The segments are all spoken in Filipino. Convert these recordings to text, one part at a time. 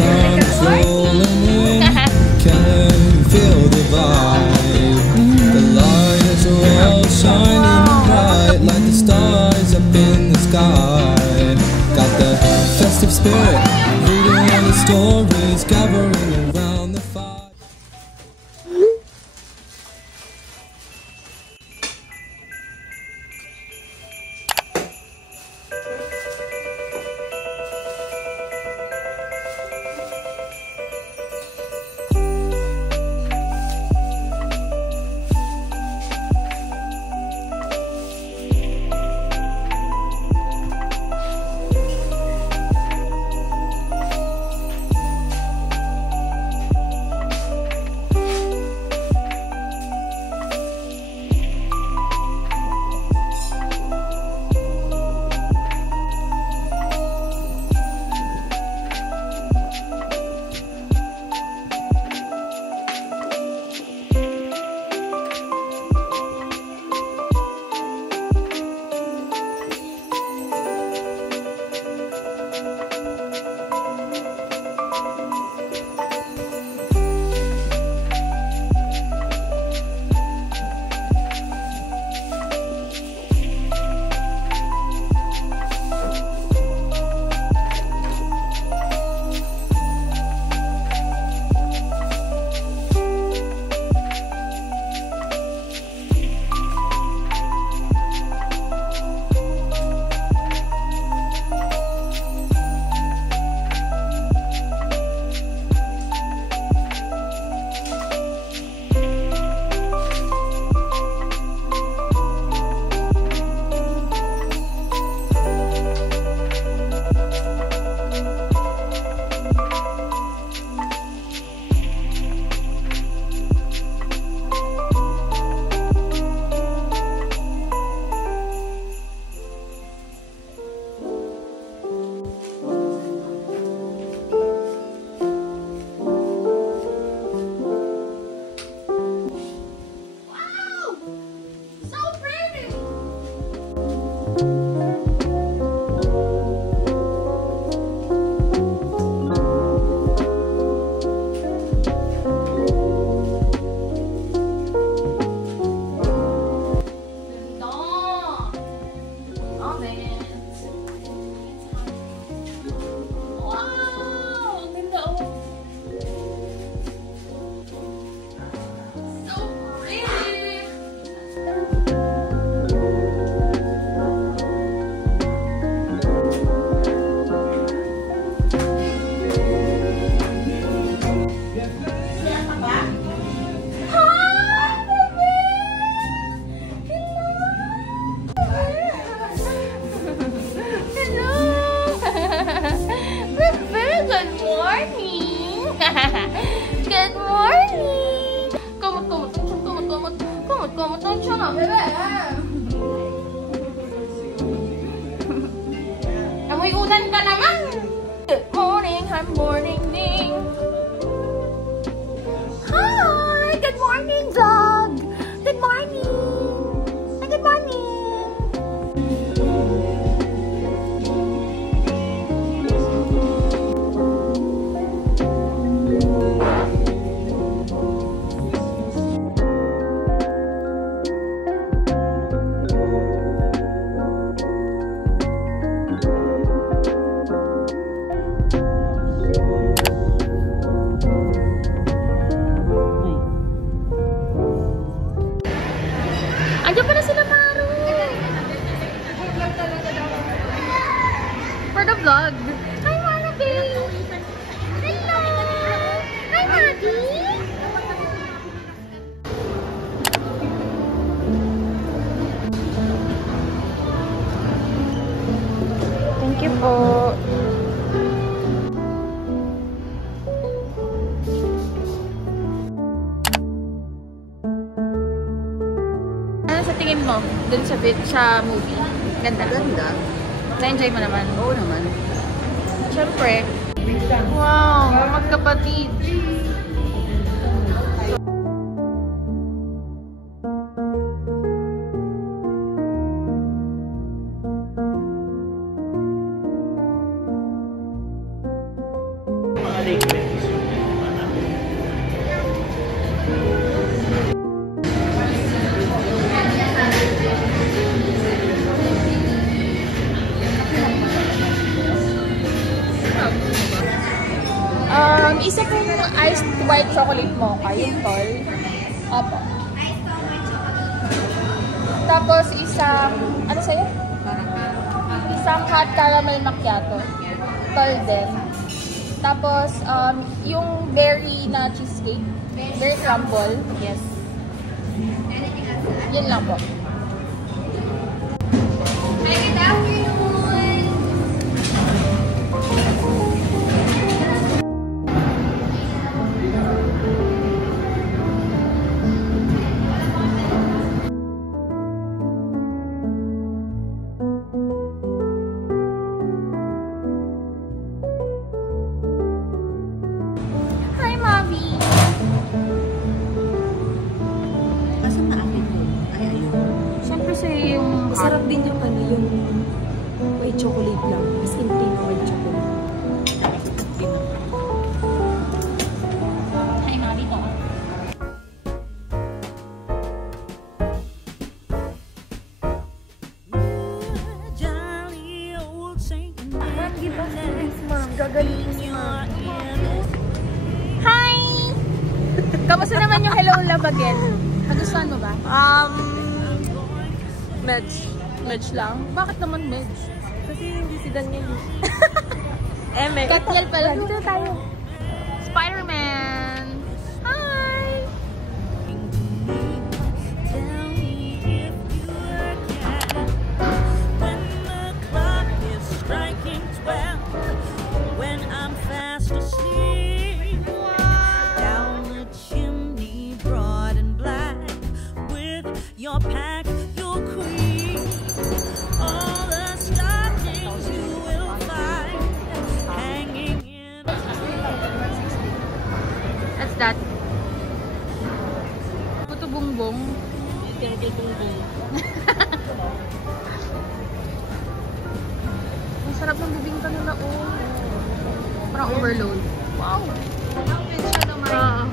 time's rolling in. Can you feel the vibe? The lights are all shining bright like the stars up in the sky. Got the festive spirit, reading all the stories, gathering around the fire. Good morning! Kumot ang tiyan ah, bebe! Amoy unan ka naman! Good morning, hi morning, ding! Hi! Good morning, dog! Good morning! Good morning! Andiyan pala sila, Maru! For the vlog. Hi, Mara babe! Hello! Hi, Maggie! Thank you po. Sa tingin mo, dun sa movie? Ganda? Ganda. Na-enjoy mo naman? Oo naman. Siyempre. Wow! Magkapatid! Isa pong iced white chocolate mocha, yung tall. Opo. Tapos isang, ano sa'yo? Isang hot caramel macchiato. Tall din. Tapos, yung berry na cheesecake. Berry crumble. Yes. Yun lang po. Good afternoon! Masarap din yung ano, yung white chocolate lang. As in plain white chocolate. Hi, mga dito. Ma'am, gagalingin niyo. Hi! Kamusta naman yung Hello Love Again? Nagustuhan mo ba? Medj. Medj lang. Bakit naman Medj? Kasi hindi si Daniel. Eme. Katniel pala. Dito tayo. Spider-Man! Hi! Your pack, your queen, all the stockings you will find hanging in. What's that? Puto bongbong. Ang sarap ng bibingka nila, oh. Parang overload. Wow! Ang pwede siya naman.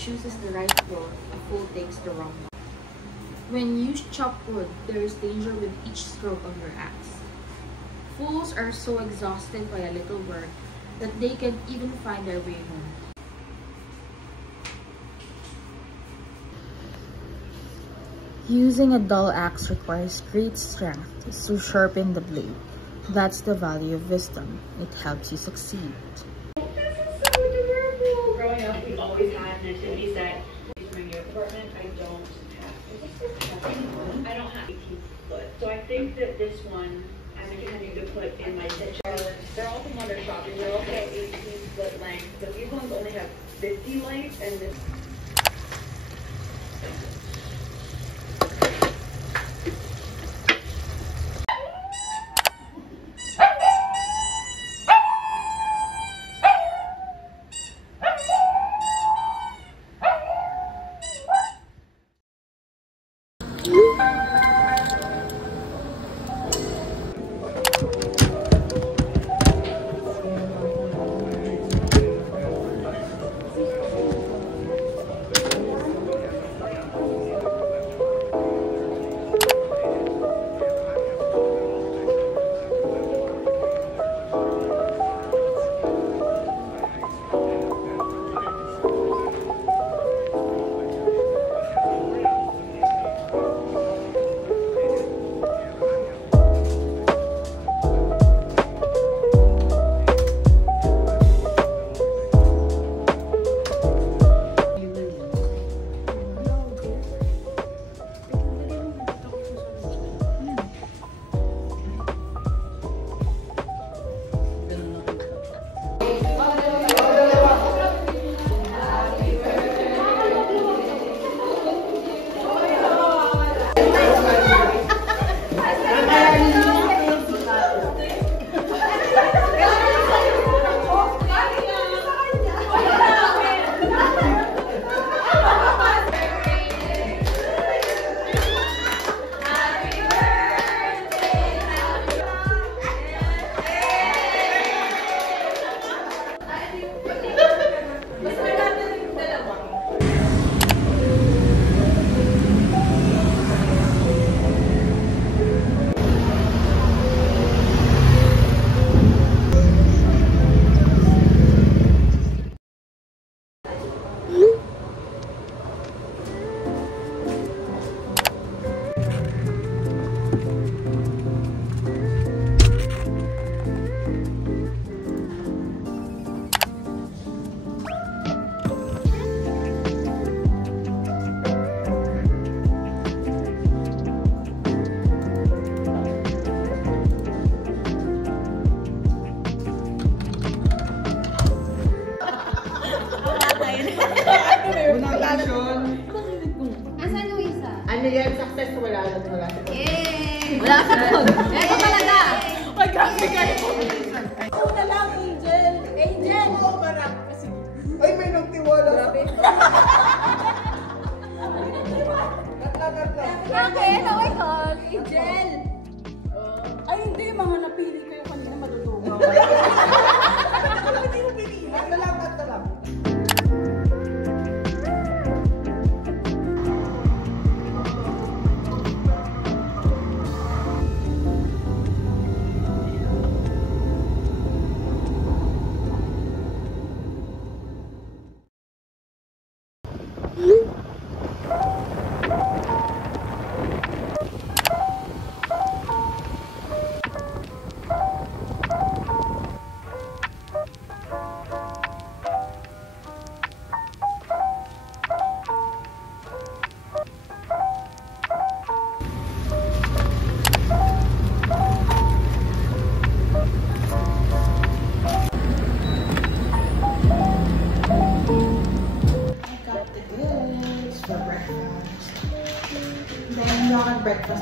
Chooses the right road, a fool takes the wrong one. When you chop wood, there is danger with each stroke of your axe. Fools are so exhausted by a little work that they can't even find their way home. Using a dull axe requires great strength to sharpen the blade. That's the value of wisdom. It helps you succeed. Growing up, we've always had an activity set. In my new apartment, I don't have 18 foot. So I think that this one, I'm intending to put in my kitchen. They're all from Wonder Shopping. They're all at 18 foot length, but these ones only have 50 length, and this.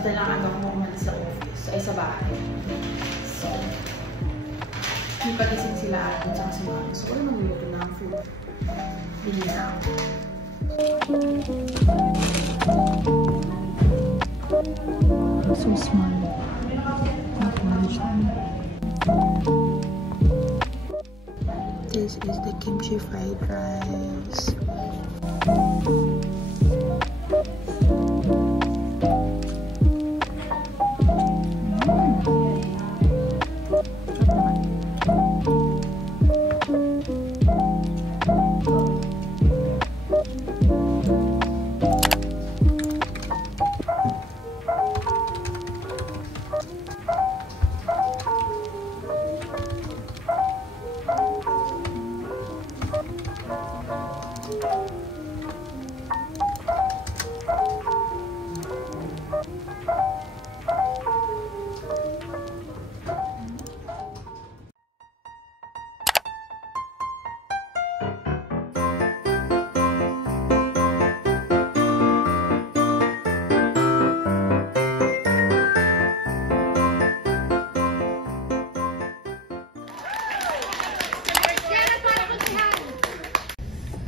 kailangan ako umalis sa office, ay sa bahay. So, may pagising sila atin tsaka si mama. So, wala magluluto na ang food. Bili na ako. So small. This is the kimchi fried rice.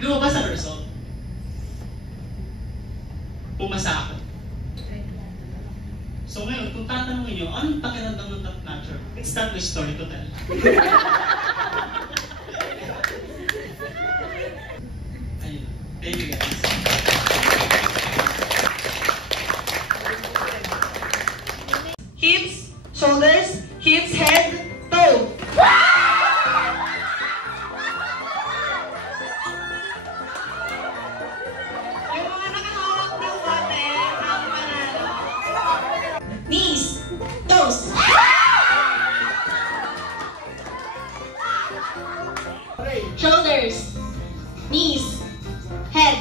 Lumabas ang result. Pumasa ako. So ngayon, kung tatanungin nyo, anong pakiramdam ng top notcher? Start with story to tell. Ayun. Thank you guys. Hips, shoulders, hips, head, toe. Yung mga nakahawak ng bote, ang panalo. Knees, toes. Shoulders, knees, head,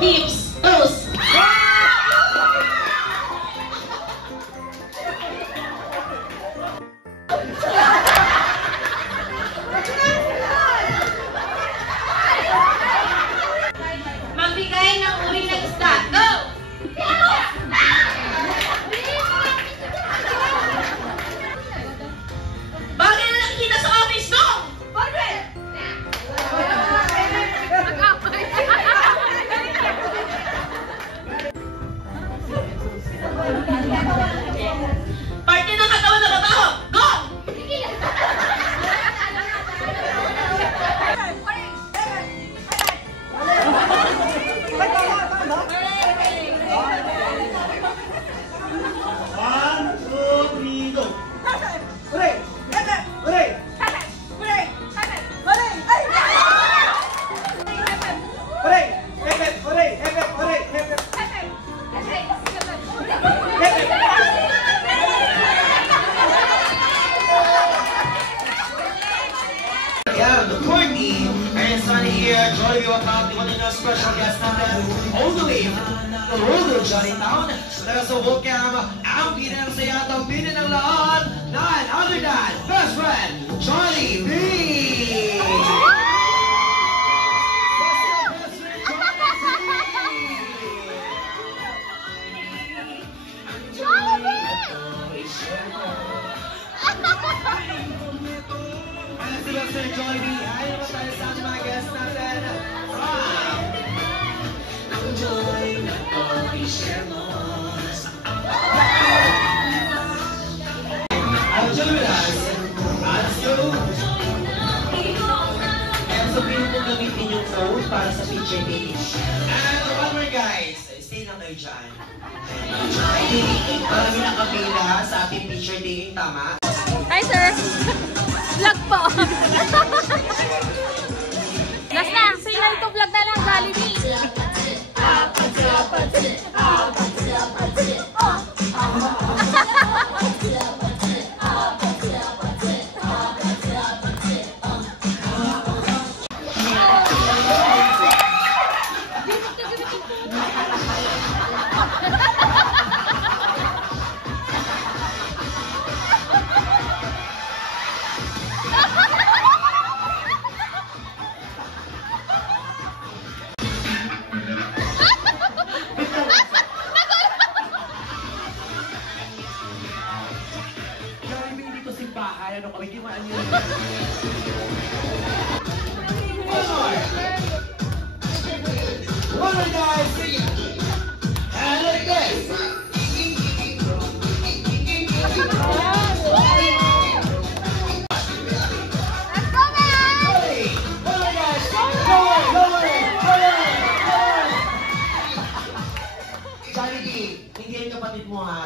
hips, toes. Magbigay ng uri ng isda. Go! Bagay na nakikita sa office, no? Bakit? Parte ng katawan na babaho. Go! One, two, three, go! Yeah, the Courtney and Sunny here, Joy Wakati, one of our special guests natin, all the way from the road of Johnny Town. Nagasubok cam, ang pinasaya at ang pinin ng lahat, none other than best friend, Johnny B! Sir Joy B, ayaw mo tayo sa ating mga guests natin. Ang joy na to, i-share mo. Ang joy guys, let's go. And sabihin mo gamitin yung phone para sa picture taking. And one more guys, stay lang kayo dyan. Marami nakapila sa ating picture taking, tama? Hi, sir! Vlog po! Last na! Say lang ito vlog na lang, Jollibee! bahay. Ano kami, di man yun. One more, guys. And like this. Hindi yung kapatid mo ha.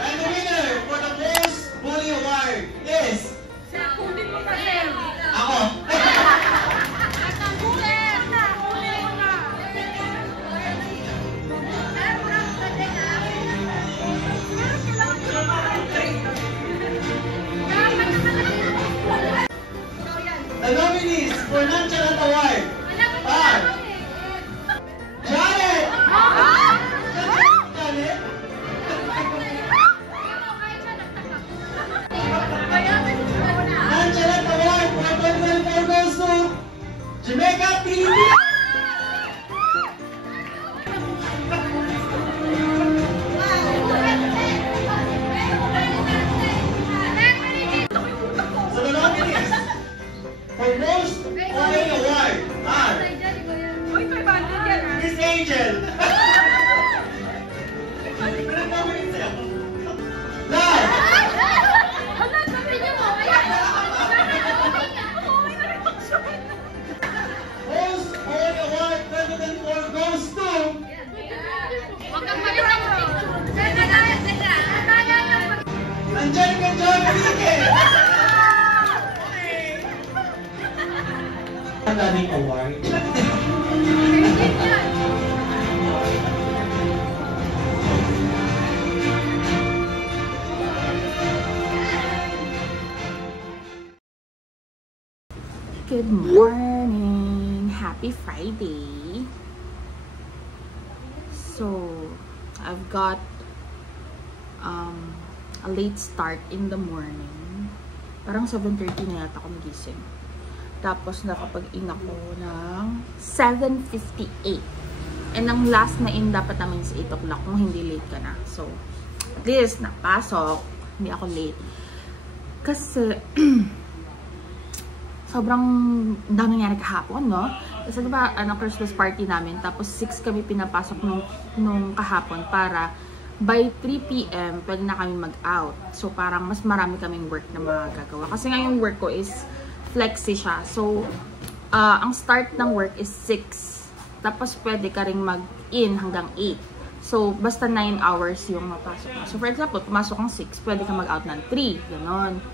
And the winner for the most bully award is... Ako! The nominees for Nonchalant Award are Janet! Janet? Nonchalant Award for 2024 goes to Jamaica TV! So the nominees for most bully award are Miss Angel! Love! Most bully award 2024 goes to Angelica John Enriquez! Ang daming award. Good morning! Happy Friday! So, I've got a late start in the morning. Parang 7:30 na yata ako nagising. Tapos nakapag-in ako ng 7:58. And ang last na in dapat namin sa 8 o'clock kung hindi late ka na. So, at least napasok. Hindi ako late. Kasi, sobrang dami nangyari kahapon, no? Kasi diba, Christmas party namin. Tapos 6 kami pinapasok nung kahapon para by 3 p.m. pwede na kami mag-out. So, parang mas marami kaming work na magagawa. Kasi nga yung work ko is flexi siya. So, ang start ng work is 6. Tapos, pwede ka rin mag-in hanggang 8. So, basta 9 hours yung mapasok mo. So, for example, pumasok kang 6, pwede ka mag-out ng 3. Ganon.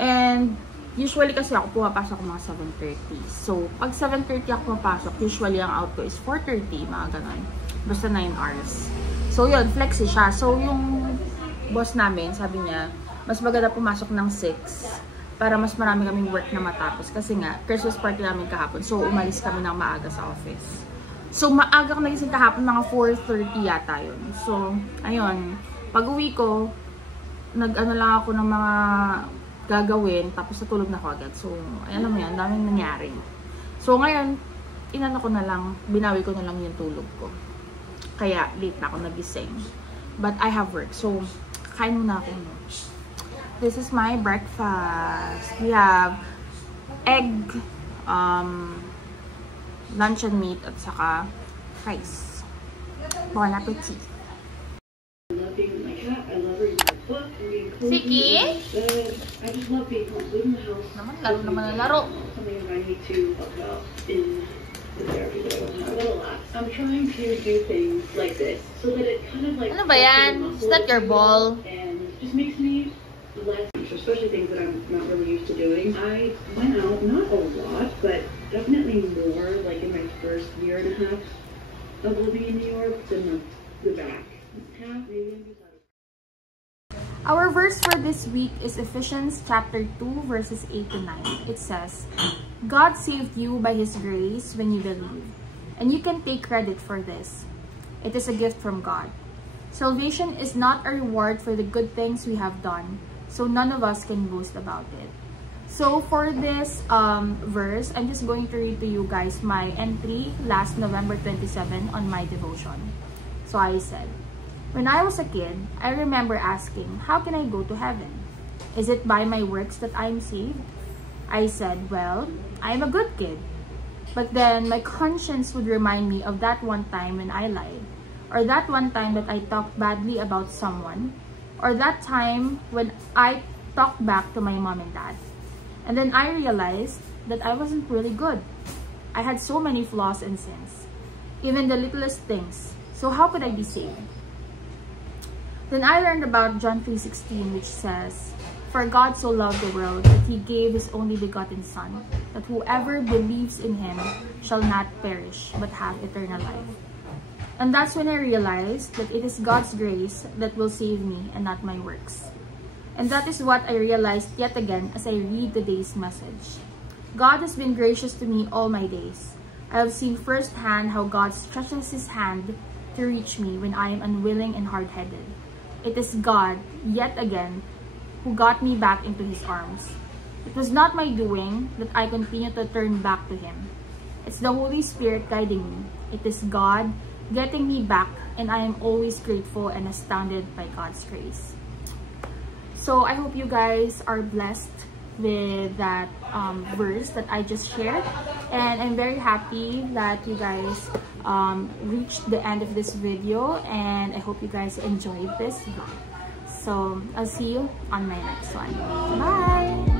And, usually kasi ako pumapasok mga 7:30. So, pag 7:30 ako pumapasok, usually ang out ko is 4:30, mga ganon. Basta 9 hours. So, yun, flexi siya. So, yung boss namin, sabi niya, mas maganda pumasok ng 6 para mas marami kaming work na matapos. Kasi nga, Christmas party namin kahapon. So, umalis kami ng maaga sa office. So, maaga ko nagising kahapon, mga 4:30 yata yun. So, ayun. Pag-uwi ko, nag-ano lang ako ng mga gagawin, tapos natulog na ako agad. So, alam mo yan, daming nangyari. So, ngayon, inano ko na lang, binawi ko na lang yung tulog ko. Kaya, late na ako nagising. But I have work. So, kain muna ako. No? This is my breakfast. We have egg, luncheon meat, at saka rice. Bon appetit. Siki? I just love being home, leaving the house. Laro naman ang laro. Something I need to talk about in the therapy that I don't have. I'm trying to do things like this so that it kind of like. Ano ba yan? Is that your ball? And it just makes me less, especially things that I'm not really used to doing. I went out, not a lot, but definitely more like in my first year and a half of living in New York than the back half, maybe. Our verse for this week is Ephesians chapter 2 verses 8 to 9. It says, God saved you by His grace when you believe, and you can take credit for this. It is a gift from God. Salvation is not a reward for the good things we have done, so none of us can boast about it. So for this verse, I'm just going to read to you guys my entry last November 27 on my devotion. So I said, when I was a kid, I remember asking, how can I go to heaven? Is it by my works that I'm saved? I said, well, I'm a good kid. But then my conscience would remind me of that one time when I lied, or that one time that I talked badly about someone, or that time when I talked back to my mom and dad. And then I realized that I wasn't really good. I had so many flaws and sins, even the littlest things. So how could I be saved? Then I learned about John 3:16, which says, for God so loved the world that he gave his only begotten Son, that whoever believes in him shall not perish, but have eternal life. And that's when I realized that it is God's grace that will save me and not my works. And that is what I realized yet again as I read today's message. God has been gracious to me all my days. I have seen firsthand how God stretches his hand to reach me when I am unwilling and hard-headed. It is God, yet again, who got me back into his arms. It was not my doing that I continue to turn back to him. It's the Holy Spirit guiding me. It is God getting me back, and I am always grateful and astounded by God's grace. So I hope you guys are blessed with that verse that I just shared, and I'm very happy that you guys reached the end of this video, and I hope you guys enjoyed this vlog. So I'll see you on my next one. Bye!